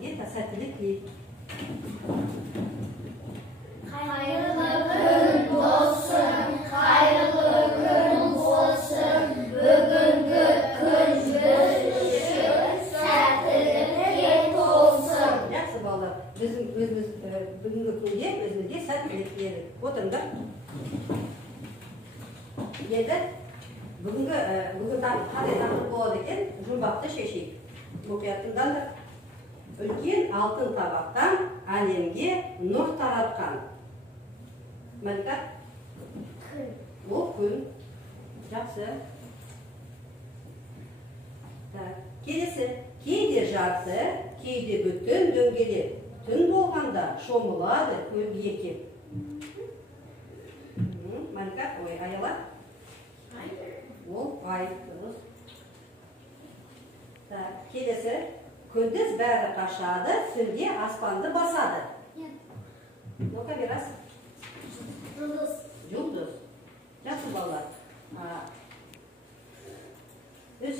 бізге сәттілік тілейді. Hayırlı gün olsun, hayırlı gün olsun, bugünkü күніңіз сәттілік olsun. Жақсы балалар, өзіміз бүгінгі күнде өзімізге сәттілік тіледік. Отырыңдар. Енді бүгінгі қандай тақырып болады екен, жұмбақты шешейік. Мұқияттыңдар. Үлкен алтын табақтан әлемге нұр таратқан. Мәлика? Күн. Ол күн. Жақсы. Келесі. Кейде жарты, кейде бүтін дөңгелек. Түн болғанда шомылады көлге кеп. Мәлика, ой, аяла? Ол ай. Келесі. Күндіз бәрі қашады, түнде аспанды басады. Ну-ка, Мирас. Жұлдыз. Жұлдыз. Жақсы балалар. Міне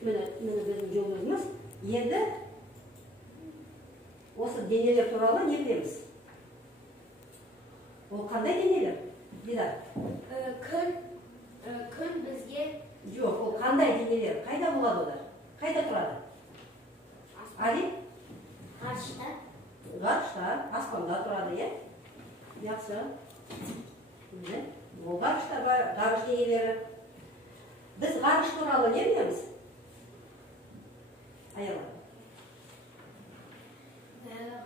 біздің жұлдызымыз. Енді осы денелер туралы не білеміз? Ол қандай денелер? Дидар. Күн бізге... Жоқ, ол қандай денелер? Қайда болады олар? Қайда тұрады? Али? Ғарышта. Ғарышта, аспанда тұрады, е? Жақсы. Ол ғарышта бар, ғарыш денелері. Біз ғарыш туралы не білеміз? Аяла.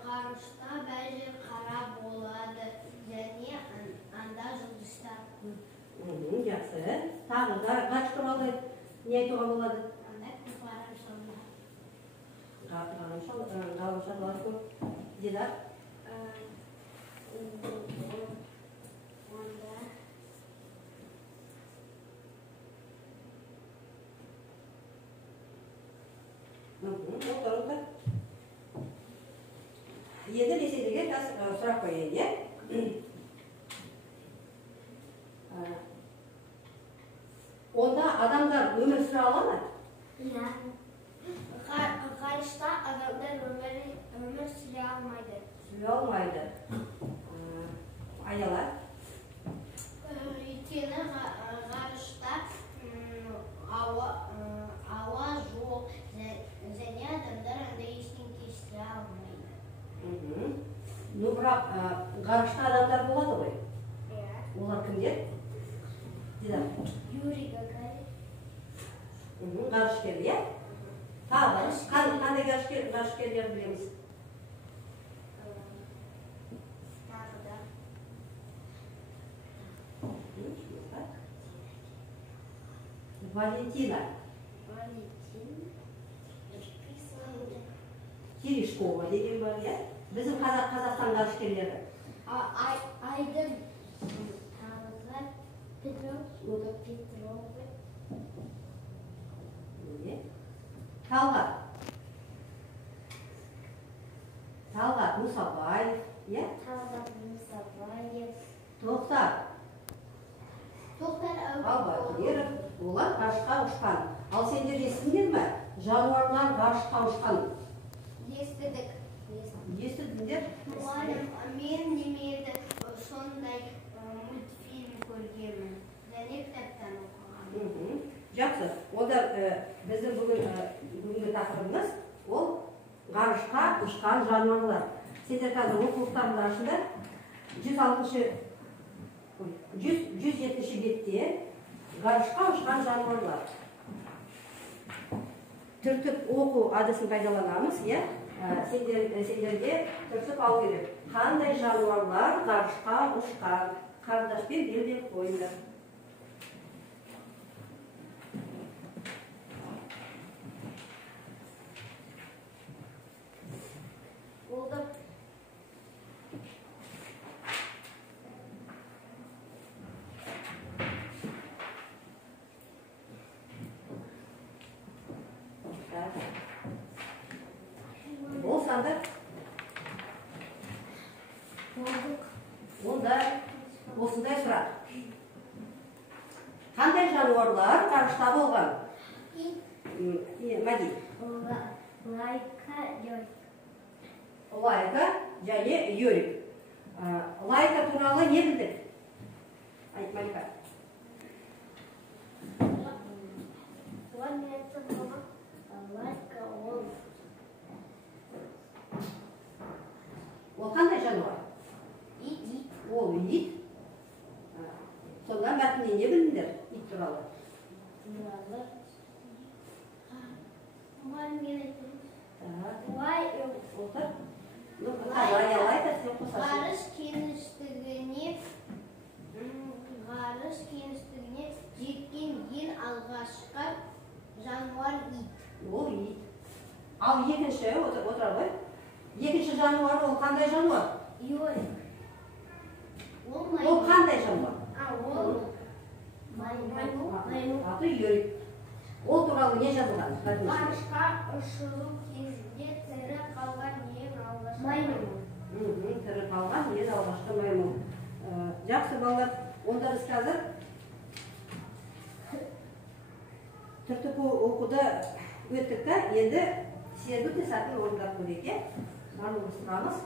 Ғарышта бәрі қара болады, және анда жұлдыздар көп. Жақсы. Тағы ғарыш туралы не айтуға болады? Анда көп ғарышалар. Ғарышалар көп. Дидар? Отырыңдар. Енді беседеге сұрақ қойайын, е? Онда адамдар өмір сүре ала ма? Иә. Ғарышта адамдар өмір сүре алмайды. Сүре алмайды. Аяла? Өйткені ғарышта ауа жоқ, және адамдар анда ештеңе істей алмайды. Ну, бірақ ғарышта адамдар болады ғой? Иә. Олар кімдер? Дидар? Юрий Гагарин. Ғарышкер, е? Тағы, қандай ғарышкерлер білеміз? Тағы да. Валентина Терешкова деген бар, е? Біздің Қазақстан ғарышкерлері. Айдын Талғат Петров. Талғат Мұсабаев, е? Талғат Мұсабаев. Тоқтар Әубәкіров. Олар ғарышқа ұшқан. Ал сендер естіңдер ме? Жануарлар ғарышқа ұшқан. Естідік. Естідіңдер? Мұғалім, мен немеді сондай мультфильм көргенмін. Және кітаптан оқығанмын. Жақсы. Онда біздің бүгінгі тақырыбымыз ол ғарышқа ұшқан жануарлар. Сендер қазір оқулықтарыңды ашыңдар. 107-ші бетте ғарышқа ұшқан жануарлар. Түртіп оқу әдісін пайдаланамыз, е? Сендерге түртіп алу керек. Қандай жануарлар ғарышқа ұшқан? Қарындашпен белдеп қойыңдар. Болды. Ол сандар? Онда осындай сұрақ. Қандай жануарлар ғарышта болған? Мәди. Лайка, Лайка және Юрик. Лайка туралы не білдік? Айт, Малика. Ол қандай жануар? Ит. Ол ит. Сонда мәтінен не білдіңдер ит туралы? Отыр. Лайка сен қосасың. Ғарыш кеңістігіне жеткен ең алғашқы жануар ит. Ол ит. Ал екінші отырар ғой. Екінші жануар ол қандай жануар? Юрик. Ол қандай жануар? Ол маймыл. Аты Юрик. Ол туралы не жазылған? Ғарышқа ұшыру кезінде тірі қалған ең алғашқы маймыл. Тірі қалған ең алғашқы маймыл. Жақсы балалар, онда біз қазір түртіп оқуды өттік та, енді сербі сатын орындап көреке. Барлығымыз тұрамыз.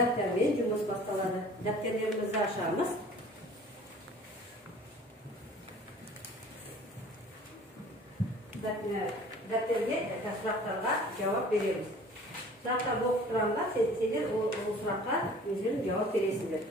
Daftarмен жұмыс басталады. Дәптерлерімізді ашамыз. Дәптерге сұрақтарға жауап береміз. Сұрақтар оқып тұрамын ба, сендер ол сұраққа өздерің жауап бересіңдер.